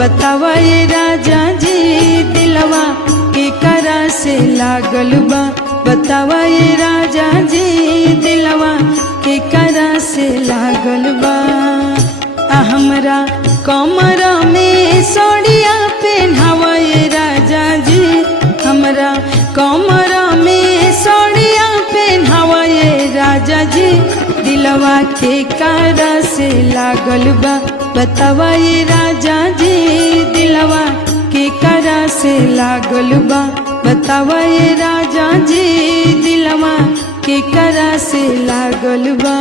बतावा ये राजा जी दिलवा के करा से लागल बा। बतावा ये राजा जी दिलवा के करा से लागल बा। हमरा कमर में सोड़िया पहनावा ये राजा जी, हमरा कमर में सोड़िया पहनावा ये राजा जी दिलवा के करा से लागल बा। बतावा ये राजा जी दिलवा के करा से लागल बा। बतावा ये राजा जी दिलवा के करा से लागल बा।